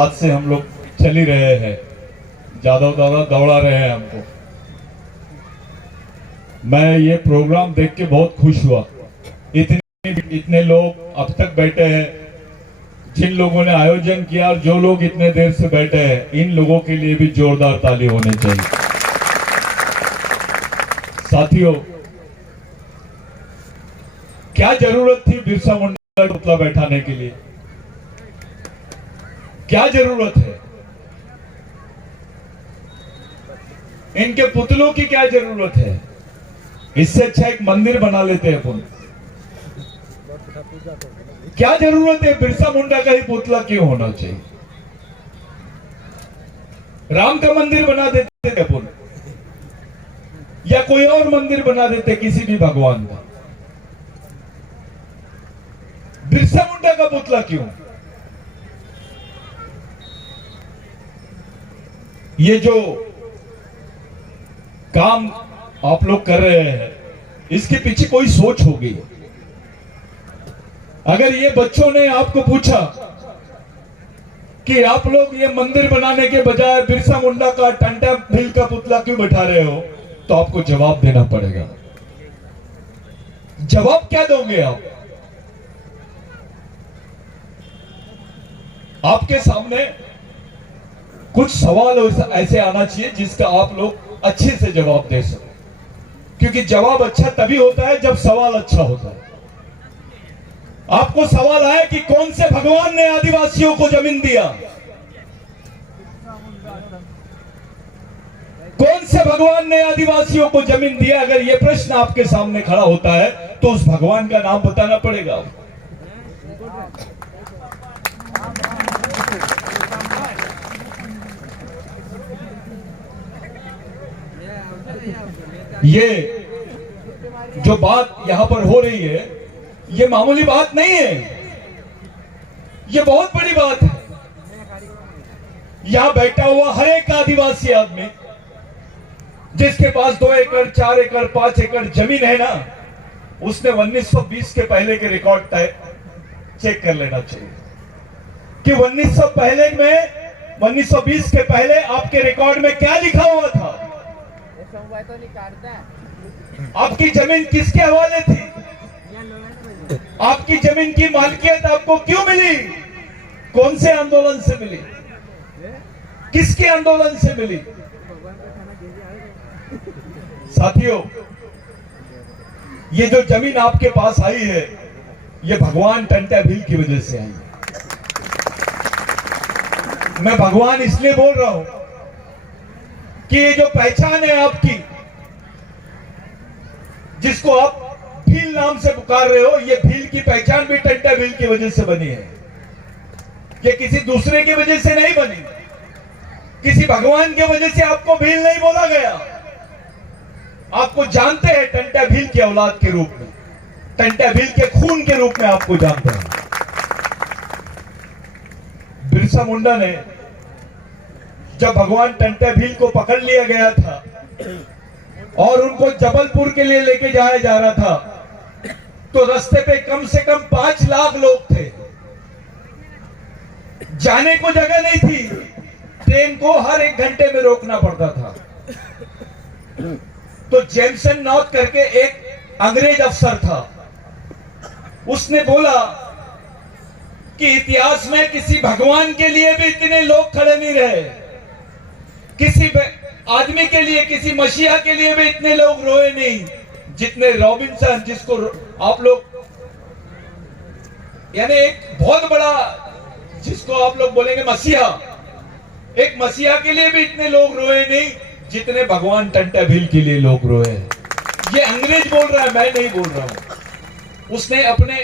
आज से हम लोग चल ही रहे हैं, ज्यादा दौड़ा रहे हैं हमको। मैं ये प्रोग्राम देख के बहुत खुश हुआ। इतने लोग अब तक बैठे हैं, जिन लोगों ने आयोजन किया और जो लोग इतने देर से बैठे हैं, इन लोगों के लिए भी जोरदार ताली होनी चाहिए। साथियों, क्या जरूरत थी बिरसा मुंडा का पुतला बैठाने के लिए? क्या जरूरत है? इनके पुतलों की क्या जरूरत है? इससे अच्छा एक मंदिर बना लेते हैं अपन। क्या जरूरत है? बिरसा मुंडा का ही पुतला क्यों होना चाहिए? राम का मंदिर बना देते अपन, या कोई और मंदिर बना देते किसी भी भगवान का। बिरसा मुंडा का पुतला क्यों? ये जो काम आप लोग कर रहे हैं, इसके पीछे कोई सोच होगी। अगर ये बच्चों ने आपको पूछा कि आप लोग ये मंदिर बनाने के बजाय बिरसा मुंडा का टंटा भील का पुतला क्यों बैठा रहे हो, तो आपको जवाब देना पड़ेगा। जवाब क्या दोगे आप? आपके सामने कुछ सवाल ऐसे आना चाहिए जिसका आप लोग अच्छे से जवाब दे सको, क्योंकि जवाब अच्छा तभी होता है जब सवाल अच्छा होता है। आपको सवाल आया कि कौन से भगवान ने आदिवासियों को जमीन दिया? कौन से भगवान ने आदिवासियों को जमीन दिया? अगर यह प्रश्न आपके सामने खड़ा होता है तो उस भगवान का नाम बताना पड़ेगा। ये जो बात यहां पर हो रही है, ये मामूली बात नहीं है, ये बहुत बड़ी बात है। यहां बैठा हुआ हर एक आदिवासी आदमी जिसके पास 2 एकड़ 4 एकड़ 5 एकड़ जमीन है ना, उसने 1920 के पहले के रिकॉर्ड चेक कर लेना चाहिए कि 1920 के पहले आपके रिकॉर्ड में क्या लिखा हुआ था। आपकी जमीन किसके हवाले थी? आपकी जमीन की मालिकियत आपको क्यों मिली? कौन से आंदोलन से मिली? किसके आंदोलन से मिली? साथियों, ये जो जमीन आपके पास आई है, ये भगवान टंटा भील की वजह से आई है। मैं भगवान इसलिए बोल रहा हूं कि ये जो पहचान है आपकी, जिसको आप भील नाम से पुकार रहे हो, ये भील की पहचान भी टंटा भील की वजह से बनी है। ये किसी दूसरे की वजह से नहीं बनी। किसी भगवान की वजह से आपको भील नहीं बोला गया। आपको जानते हैं टंटा भील की औलाद के रूप में, टंटा भील के खून के रूप में आपको जानते हैं। बिरसा मुंडा ने जब भगवान टंटा भील को पकड़ लिया गया था और उनको जबलपुर के लिए लेके जाया जा रहा था, तो रास्ते पे कम से कम 5 लाख लोग थे। जाने को जगह नहीं थी, ट्रेन को हर 1 घंटे में रोकना पड़ता था। तो जेमसन नॉर्थ करके एक अंग्रेज अफसर था, उसने बोला कि इतिहास में किसी भगवान के लिए भी इतने लोग खड़े नहीं रहे, किसी आदमी के लिए, किसी मसीहा के लिए भी इतने लोग रोए नहीं जितने रॉबिन्सन, जिसको आप लोग यानी एक बहुत बड़ा, जिसको आप लोग बोलेंगे मसीहा, एक मसीहा के लिए भी इतने लोग रोए नहीं जितने भगवान टंटा भील के लिए लोग रोए। ये अंग्रेज बोल रहा है, मैं नहीं बोल रहा हूं। उसने अपने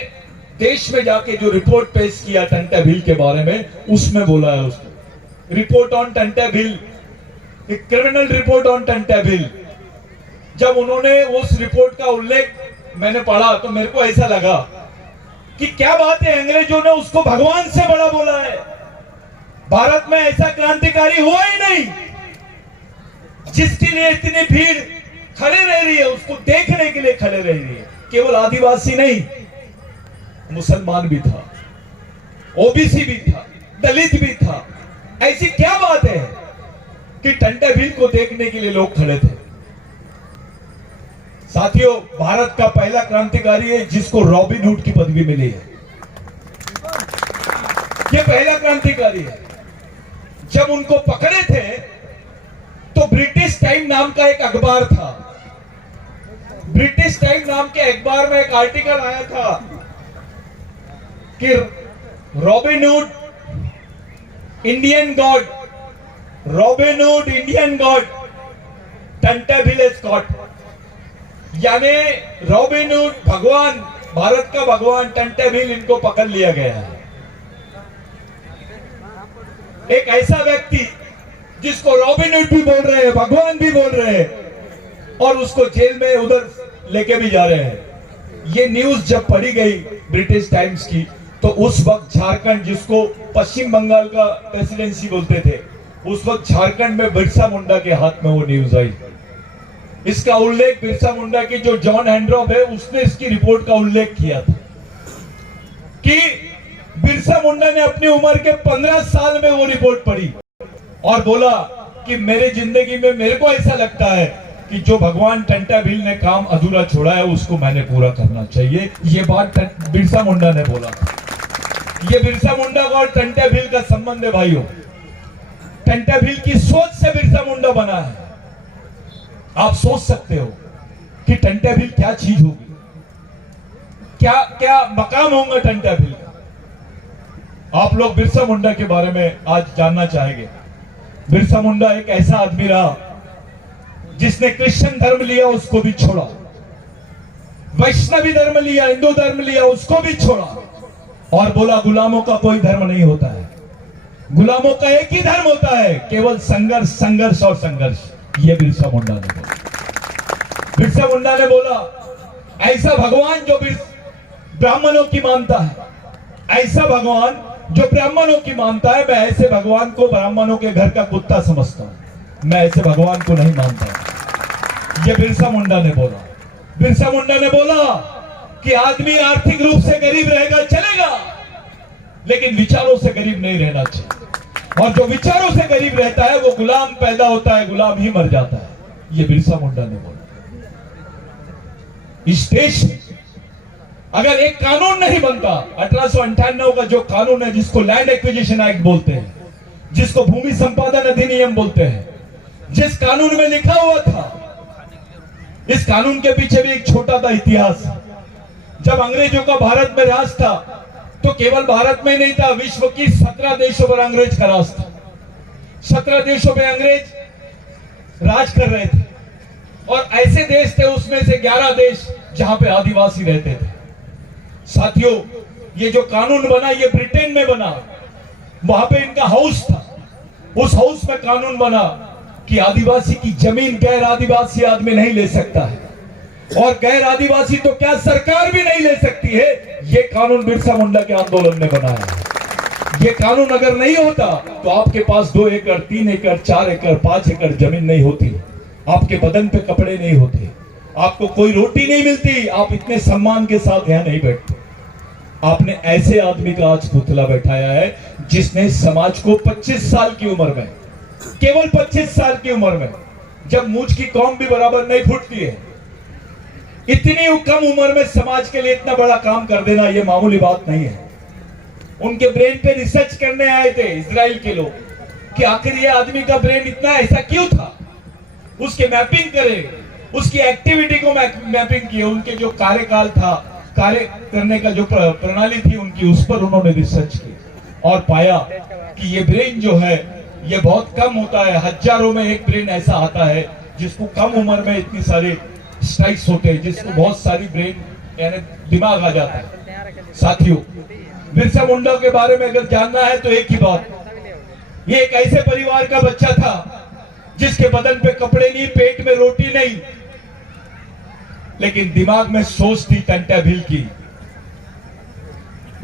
देश में जाके जो रिपोर्ट पेश किया टंटा भील के बारे में, उसमें बोला है उसने, report on Tanta Bhil, criminal report on Tanta Bhil. जब उन्होंने उस रिपोर्ट का उल्लेख मैंने पढ़ा तो मेरे को ऐसा लगा कि क्या बात है, अंग्रेजों ने उसको भगवान से बड़ा बोला है। भारत में ऐसा क्रांतिकारी हुआ ही नहीं जिसके लिए इतनी भीड़ खड़े रह रही है, उसको देखने के लिए खड़े रह रही है। केवल आदिवासी नहीं, मुसलमान भी था, ओबीसी भी था, दलित भी था, ऐसी क्या बात है कि टंटे भील को देखने के लिए लोग खड़े थे? साथियों, भारत का पहला क्रांतिकारी है जिसको रॉबिन हुड की पदवी मिली है। ये पहला क्रांतिकारी है। जब उनको पकड़े थे तो ब्रिटिश टाइम नाम का एक अखबार था। ब्रिटिश टाइम नाम के अखबार में एक आर्टिकल आया था कि Robin Hood Indian god, Robin Hood Indian god, Tante Bhil is god. यानी रॉबिन हुड भगवान, भारत का भगवान टंटे भील, इनको पकड़ लिया गया है। एक ऐसा व्यक्ति जिसको रॉबिन हुड भी बोल रहे हैं, भगवान भी बोल रहे हैं, और उसको जेल में उधर लेके भी जा रहे हैं। ये न्यूज जब पढ़ी गई ब्रिटिश टाइम्स की, तो उस वक्त झारखंड, जिसको पश्चिम बंगाल का प्रेसिडेंसी बोलते थे, उस वक्त झारखंड में बिरसा मुंडा के हाथ में वो न्यूज आई। इसका उल्लेख बिरसा मुंडा की जो जॉन हैंड्रॉप है, उसने इसकी रिपोर्ट का उल्लेख किया था कि बिरसा मुंडा ने अपनी उम्र के 15 साल में वो रिपोर्ट पढ़ी और बोला कि मेरे जिंदगी में मेरे को ऐसा लगता है कि जो भगवान टंटे भील ने काम अधूरा छोड़ा है उसको मैंने पूरा करना चाहिए। ये बात बिरसा मुंडा ने बोला। ये बिरसा मुंडा और टंटे भील का संबंध है भाइयों। टंटे भील की सोच से बिरसा मुंडा बना है। आप सोच सकते हो कि टंटे भील क्या चीज होगी, क्या क्या मकाम होगा टंटे भील का। आप लोग बिरसा मुंडा के बारे में आज जानना चाहेंगे। बिरसा मुंडा एक ऐसा आदमी रहा जिसने क्रिश्चियन धर्म लिया, उसको भी छोड़ा, वैष्णवी धर्म लिया, हिंदू धर्म लिया, उसको भी छोड़ा, और बोला गुलामों का कोई धर्म नहीं होता है, गुलामों का एक ही धर्म होता है, केवल संघर्ष, संघर्ष और संघर्ष। ये बिरसा मुंडा ने बोला। बिरसा मुंडा ने बोला ऐसा भगवान जो ब्राह्मणों की मानता है, ऐसा भगवान जो ब्राह्मणों की मानता है, मैं ऐसे भगवान को ब्राह्मणों के घर का कुत्ता समझता हूं, मैं ऐसे भगवान को नहीं मानता। ये बिरसा मुंडा ने बोला। बिरसा मुंडा ने बोला कि आदमी आर्थिक रूप से गरीब रहेगा चलेगा, लेकिन विचारों से गरीब नहीं रहना चाहिए, और जो विचारों से गरीब रहता है वो गुलाम पैदा होता है, गुलाम ही मर जाता है। ये बिरसा मुंडा ने बोला। इस देश में अगर एक कानून नहीं बनता, 1898 का जो कानून है, जिसको लैंड एक्विजिशन एक्ट बोलते हैं, जिसको भूमि संपादन अधिनियम बोलते हैं, जिस कानून में लिखा हुआ था, इस कानून के पीछे भी एक छोटा सा इतिहास। जब अंग्रेजों का भारत में राज था, तो केवल भारत में नहीं था, विश्व की 17 देशों पर अंग्रेज का राज था। 17 देशों पे अंग्रेज राज कर रहे थे, और ऐसे देश थे उसमें से 11 देश जहां पे आदिवासी रहते थे। साथियों, ये जो कानून बना, ये ब्रिटेन में बना, वहां पे इनका हाउस था। उस हाउस में कानून बना कि आदिवासी की जमीन गैर आदिवासी आदमी नहीं ले सकता है, और गैर आदिवासी तो क्या सरकार भी नहीं ले सकती है। ये कानून बिरसा मुंडा के आंदोलन ने बनाया है। ये कानून अगर नहीं होता तो आपके पास 2 एकड़, 3 एकड़, 4 एकड़, 5 एकड़ जमीन नहीं होती, आपके बदन पे कपड़े नहीं होते, आपको कोई रोटी नहीं मिलती, आप इतने सम्मान के साथ यहां नहीं बैठते। आपने ऐसे आदमी का आज पुतला बैठाया है जिसने समाज को 25 साल की उम्र में, केवल 25 साल की उम्र में, जब मूंछ की कौम भी बराबर नहीं फूटती है, इतनी कम उम्र में समाज के लिए इतना बड़ा काम कर देना यह मामूली बात नहीं है। उनके ब्रेन पे रिसर्च करने आए थे इजराइल के लोग कि आखिर ये आदमी का ब्रेन इतना ऐसा क्यों था, उसके मैपिंग करे, उसकी एक्टिविटी को मैपिंग किए, उनके जो कार्यकाल था, कार्य करने का जो प्रणाली थी उनकी, उस पर उन्होंने रिसर्च की और पाया कि ये ब्रेन जो है ये बहुत कम होता है। हजारों में एक ब्रेन ऐसा आता है जिसको कम उम्र में इतनी सारे स्ट्राइक्स होते हैं, जिसको बहुत सारी ब्रेन यानी दिमाग आ जाता है। साथियों, बिरसा मुंडा के बारे में अगर जानना है तो एक ही बात, ये एक ऐसे परिवार का बच्चा था जिसके बदन पे कपड़े नहीं, पेट में रोटी नहीं, लेकिन दिमाग में सोच थी टंटे भील की।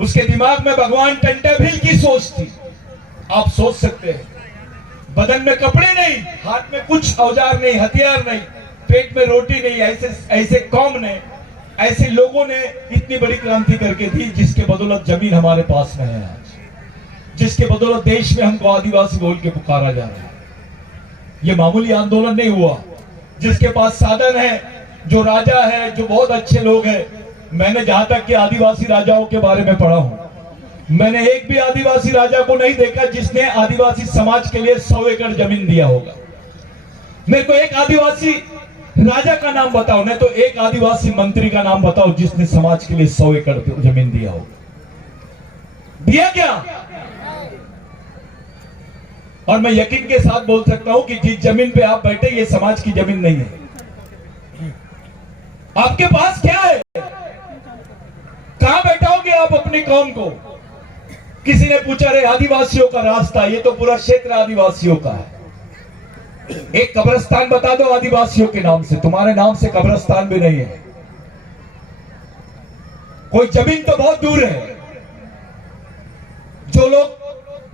उसके दिमाग में भगवान टंटे भील की सोच थी। आप सोच सकते हैं, बदन में कपड़े नहीं, हाथ में कुछ औजार नहीं, हथियार नहीं, पेट में रोटी नहीं, ऐसे कौम ने, ऐसे लोगों ने इतनी बड़ी क्रांति करके थी, जिसके बदौलत जमीन हमारे पास में है आज, जिसके बदौलत देश में हमको आदिवासी बोल के पुकारा जा रहा है। ये मामूली आंदोलन नहीं हुआ। जिसके पास साधन है, जो राजा है, जो बहुत अच्छे लोग हैं, मैंने जहां तक कि आदिवासी राजाओं के बारे में पढ़ा हूं, मैंने एक भी आदिवासी राजा को नहीं देखा जिसने आदिवासी समाज के लिए 100 एकड़ जमीन दिया होगा। मेरे को एक आदिवासी राजा का नाम बताओ, नहीं तो एक आदिवासी मंत्री का नाम बताओ जिसने समाज के लिए 100 एकड़ जमीन दिया होगा। दिया क्या? और मैं यकीन के साथ बोल सकता हूं कि जिस जमीन पे आप बैठे, ये समाज की जमीन नहीं है। आपके पास क्या है? कहां बैठाओगे आप अपनी कौम को? किसी ने पूछा, रे आदिवासियों का रास्ता, ये तो पूरा क्षेत्र आदिवासियों का है। एक कब्रिस्तान बता दो आदिवासियों के नाम से, तुम्हारे नाम से कब्रिस्तान भी नहीं है। कोई जमीन तो बहुत दूर है। जो लोग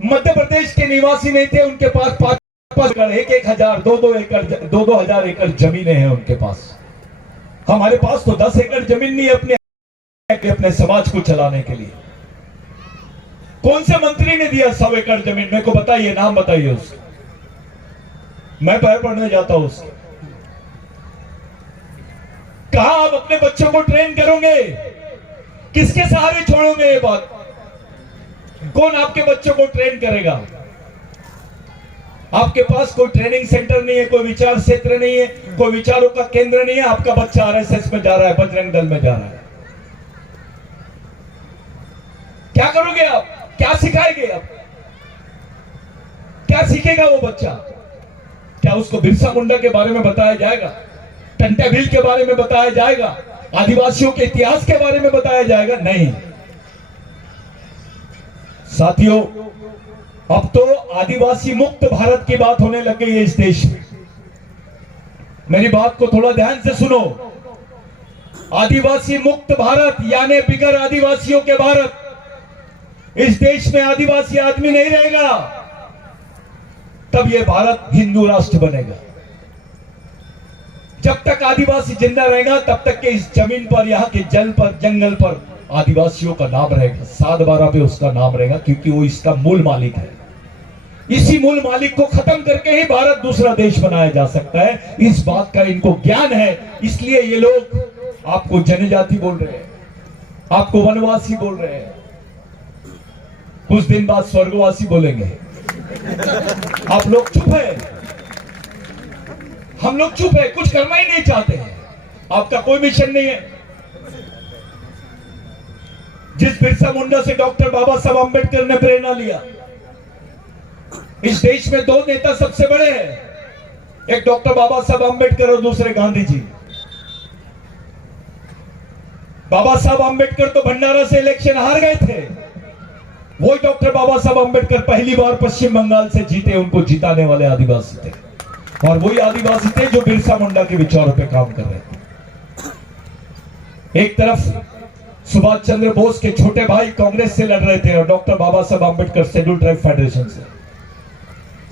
मध्य प्रदेश के निवासी नहीं थे, उनके पास 5-5 एकड़, 1-1 हजार, 2-2 एकड़, 2-2 हजार एकड़ जमीनें हैं उनके पास। हमारे पास तो 10 एकड़ जमीन नहीं है अपने समाज को चलाने के लिए। कौन से मंत्री ने दिया 100 एकड़ जमीन? मेरे को बताइए, नाम बताइए उसका। मैं पैर पढ़ने जाता हूं उसके। कहां आप अपने बच्चों को ट्रेन करोगे? किसके सहारे छोड़ोगे ये बात? कौन आपके बच्चों को ट्रेन करेगा? आपके पास कोई ट्रेनिंग सेंटर नहीं है, कोई विचार क्षेत्र नहीं है, कोई विचारों का केंद्र नहीं है। आपका बच्चा आरएसएस में जा रहा है, बजरंग दल में जा रहा है। क्या करोगे आप? क्या सिखाएंगे आप? क्या सीखेगा वो बच्चा? क्या उसको बिरसा मुंडा के बारे में बताया जाएगा? टंटा भील के बारे में बताया जाएगा? आदिवासियों के इतिहास के बारे में बताया जाएगा? नहीं। साथियों, अब तो आदिवासी मुक्त भारत की बात होने लग गई है इस देश में। मेरी बात को थोड़ा ध्यान से सुनो। आदिवासी मुक्त भारत यानी बिगर आदिवासियों के भारत। इस देश में आदिवासी आदमी नहीं रहेगा, तब यह भारत हिंदू राष्ट्र बनेगा। जब तक आदिवासी जिंदा रहेगा, तब तक के इस जमीन पर, यहां के जल पर, जंगल पर आदिवासियों का नाम रहेगा। 7/12 पे उसका नाम रहेगा, क्योंकि वो इसका मूल मालिक है। इसी मूल मालिक को खत्म करके ही भारत दूसरा देश बनाया जा सकता है। इस बात का इनको ज्ञान है, इसलिए ये लोग आपको जनजाति बोल रहे हैं, आपको वनवासी बोल रहे हैं। कुछ दिन बाद स्वर्गवासी बोलेंगे। आप लोग चुप है, हम लोग चुप है, कुछ करना ही नहीं चाहते हैं। आपका कोई मिशन नहीं है। जिस बिरसा मुंडा से डॉक्टर बाबा साहब अंबेडकर ने प्रेरणा लिया, इस देश में 2 नेता सबसे बड़े हैं, एक डॉक्टर बाबा साहब अंबेडकर और दूसरे गांधी जी। बाबा साहब अंबेडकर तो भंडारा से इलेक्शन हार गए थे, वही डॉक्टर बाबा साहब अंबेडकर पहली बार पश्चिम बंगाल से जीते, उनको जिताने वाले आदिवासी थे। और वही आदिवासी थे जो बिरसा मुंडा के विचारों पे काम कर रहे थे। एक तरफ सुभाष चंद्र बोस के छोटे भाई कांग्रेस से लड़ रहे थे, और डॉक्टर बाबा साहब अंबेडकर शेड्यूल ट्राइब फेडरेशन से।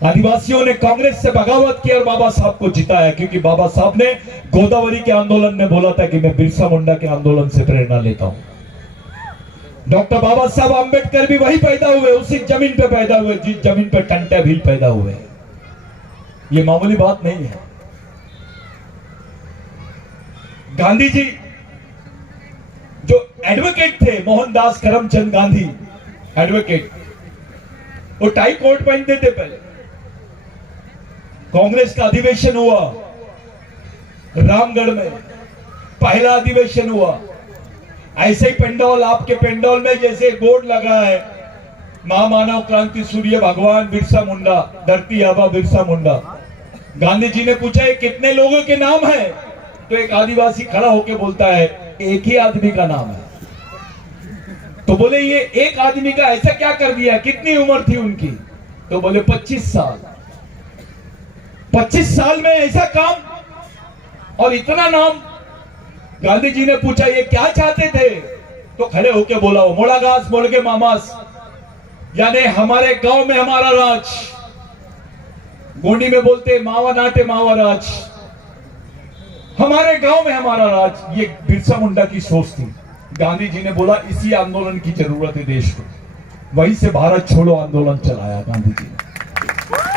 आदिवासियों ने कांग्रेस से बगावत की और बाबा साहब को जिताया, क्योंकि बाबा साहब ने गोदावरी के आंदोलन में बोला था कि मैं बिरसा मुंडा के आंदोलन से प्रेरणा लेता हूं। डॉक्टर बाबा साहब अंबेडकर भी वही पैदा हुए, उसी जमीन पे पैदा हुए जिस जमीन पे टंटा भील पैदा हुए। ये मामूली बात नहीं है। गांधी जी जो एडवोकेट थे, मोहनदास करमचंद गांधी एडवोकेट, वो टाई कोट पहनते थे पहले। कांग्रेस का अधिवेशन हुआ रामगढ़ में, पहला अधिवेशन हुआ। ऐसे ही पेंडोल, आपके पेंडोल में जैसे बोर्ड लगा है, महामानव क्रांति सूर्य भगवान बिरसा मुंडा, धरती आबा बिरसा मुंडा। गांधी जी ने पूछा ये कितने लोगों के नाम है? तो एक आदिवासी खड़ा होकर बोलता है एक ही आदमी का नाम है। तो बोले ये एक आदमी का ऐसा क्या कर दिया? कितनी उम्र थी उनकी? तो बोले 25 साल। 25 साल में ऐसा काम और इतना नाम। गांधी जी ने पूछा ये क्या चाहते थे? तो खड़े होके बोला वो मोड़ा घास मोड़ के मामास, यानी हमारे गांव में हमारा राज। गोंडी में बोलते मावा नाटे मावा राज, हमारे गांव में हमारा राज। ये बिरसा मुंडा की सोच थी। गांधी जी ने बोला इसी आंदोलन की जरूरत है देश को। वहीं से भारत छोड़ो आंदोलन चलाया गांधी जी ने।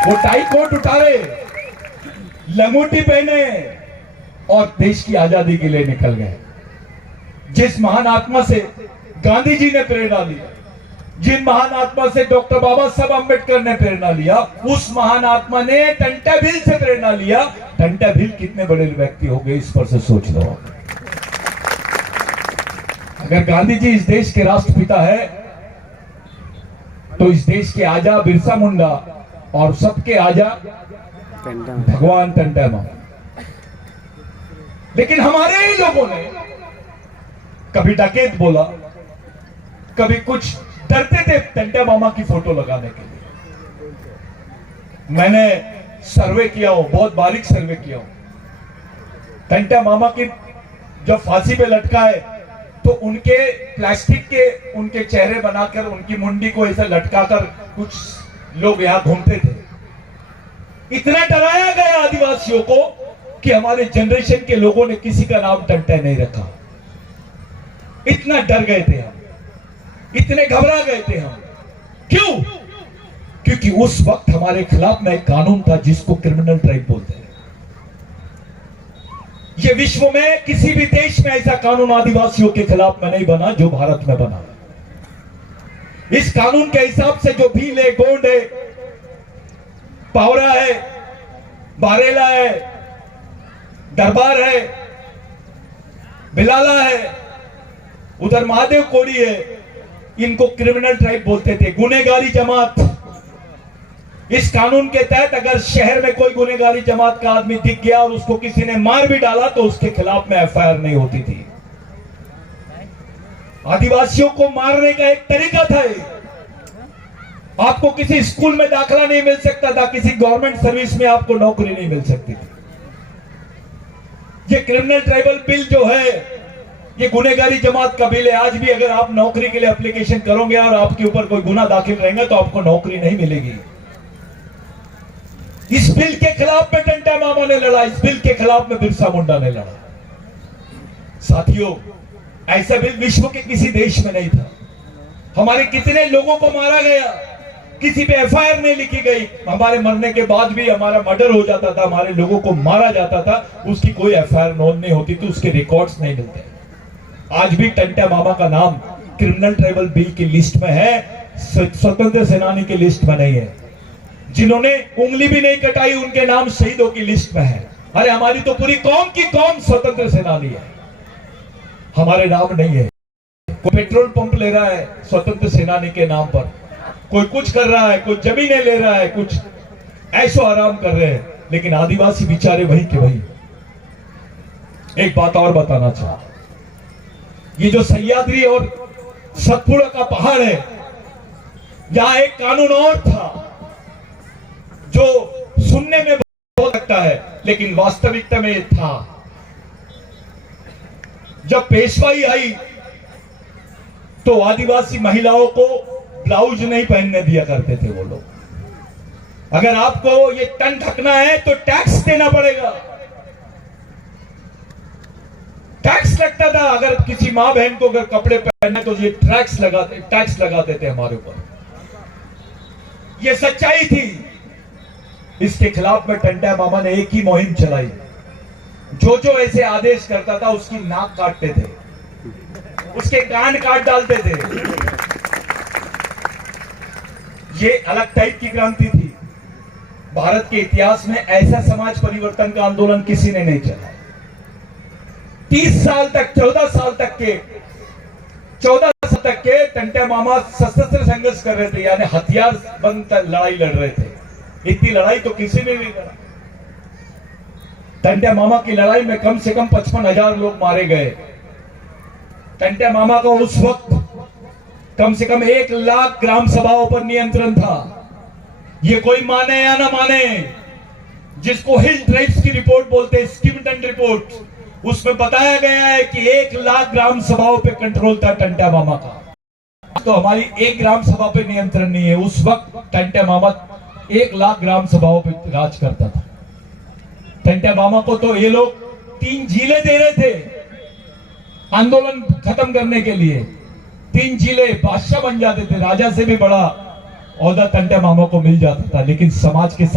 वो टाई कोट उतारे, लंगोटी पहने और देश की आजादी के लिए निकल गए। जिस महान आत्मा से गांधी जी ने प्रेरणा लिया, जिन महान आत्मा से डॉक्टर बाबा साहब अम्बेडकर ने प्रेरणा लिया, उस महान आत्मा ने टंटा भील से प्रेरणा लिया। टंटा भील कितने बड़े व्यक्ति हो गए, इस पर से सोच लो। अगर गांधी जी इस देश के राष्ट्रपिता है, तो इस देश के आजा बिरसा मुंडा और सबके आजा भगवान टंटा मामा। लेकिन हमारे ही लोगों ने कभी डकैत बोला, कभी कुछ, डरते थे टंटा मामा की फोटो लगाने के लिए। मैंने सर्वे किया हो, बहुत बारीक सर्वे किया हो। टंटा मामा की जब फांसी पे लटकाए तो उनके प्लास्टिक के उनके चेहरे बनाकर उनकी मुंडी को ऐसा लटकाकर कुछ लोग यहां घूमते थे। इतना डराया गया आदिवासियों को कि हमारे जनरेशन के लोगों ने किसी का नाम टंटा नहीं रखा। इतना डर गए थे हम, इतने घबरा गए थे हम। क्यों? क्योंकि उस वक्त हमारे खिलाफ में एक कानून था जिसको क्रिमिनल ट्राइब बोलते हैं। ये विश्व में किसी भी देश में ऐसा कानून आदिवासियों के खिलाफ में नहीं बना जो भारत में बना। इस कानून के हिसाब से जो भील है, गोंड है, पावरा है, बारेला है, दरबार है, बिलाला है, उधर महादेव कोड़ी है, इनको क्रिमिनल ट्राइब बोलते थे, गुनेगारी जमात। इस कानून के तहत अगर शहर में कोई गुनेगारी जमात का आदमी दिख गया और उसको किसी ने मार भी डाला तो उसके खिलाफ में एफआईआर नहीं होती थी। आदिवासियों को मारने का एक तरीका था। आपको किसी स्कूल में दाखला नहीं मिल सकता था, किसी गवर्नमेंट सर्विस में आपको नौकरी नहीं मिल सकती थी। ये क्रिमिनल ट्राइबल बिल जो है, ये गुनेगारी जमात का बिल है। आज भी अगर आप नौकरी के लिए एप्लीकेशन करोगे और आपके ऊपर कोई गुना दाखिल रहेगा तो आपको नौकरी नहीं मिलेगी। इस बिल के खिलाफ में टंटा मामा ने लड़ा, इस बिल के खिलाफ में बिरसा मुंडा ने लड़ा। साथियों, ऐसा बिल विश्व के किसी देश में नहीं था। हमारे कितने लोगों को मारा गया, किसी पे एफआईआर नहीं लिखी गई। हमारे मरने के बाद भी हमारा मर्डर हो जाता था, हमारे लोगों को मारा जाता था, उसकी कोई एफआईआर नोट नहीं होती थी, उसके रिकॉर्ड्स नहीं मिलते। आज भी टंटा मामा का नाम क्रिमिनल ट्राइबल बिल की लिस्ट में है, स्वतंत्र सेनानी की लिस्ट में नहीं है। जिन्होंने उंगली भी नहीं कटाई उनके नाम शहीदों की लिस्ट में है। अरे हमारी तो पूरी कौम की कौम स्वतंत्र सेनानी है, हमारे नाम नहीं है। कोई पेट्रोल पंप ले रहा है स्वतंत्र सेनानी के नाम पर, कोई कुछ कर रहा है, कोई जमीनें ले रहा है, कुछ ऐशो आराम कर रहे हैं, लेकिन आदिवासी बेचारे वही के वही। एक बात और बताना चाहता, ये जो सह्याद्री और सतपुड़ा का पहाड़ है, यहां एक कानून और था जो सुनने में बहुत लगता है लेकिन वास्तविकता में ये था। जब पेशवाई आई तो आदिवासी महिलाओं को ब्लाउज नहीं पहनने दिया करते थे वो लोग। अगर आपको ये तन ढकना है तो टैक्स देना पड़ेगा। टैक्स लगता था, अगर किसी मां बहन को अगर कपड़े पहनने तो ये टैक्स लगाते थे हमारे ऊपर। ये सच्चाई थी। इसके खिलाफ में टंटा मामा ने एक ही मुहिम चलाई, जो जो ऐसे आदेश करता था उसकी नाक काटते थे, उसके कान काट डालते थे। ये अलग टाइप की क्रांति थी। भारत के इतिहास में ऐसा समाज परिवर्तन का आंदोलन किसी ने नहीं चला। 30 साल तक, 14 साल तक के टंटा मामा सशस्त्र संघर्ष कर रहे थे, यानी हथियार बंद लड़ाई लड़ रहे थे। इतनी लड़ाई तो किसी ने नहीं लड़ा। टंटा मामा की लड़ाई में कम से कम 55,000 लोग मारे गए। टंटा मामा का उस वक्त कम से कम 1 लाख ग्राम सभाओं पर नियंत्रण था। ये कोई माने या ना माने, जिसको हिल ट्राइब्स की रिपोर्ट बोलते हैं, स्किमटन रिपोर्ट, उसमें बताया गया है कि 1 लाख ग्राम सभाओं पे कंट्रोल था टंटा मामा का। तो हमारी 1 ग्राम सभा पे नियंत्रण नहीं है। उस वक्त टंटा मामा 1 लाख ग्राम सभाओं पे राज करता था। टंटा मामा को तो ये लोग 3 जिले दे रहे थे आंदोलन खत्म करने के लिए। 3 जिले बादशाह बन जाते थे, राजा से भी बड़ा औहदा टंटे मामा को मिल जाता था, लेकिन समाज के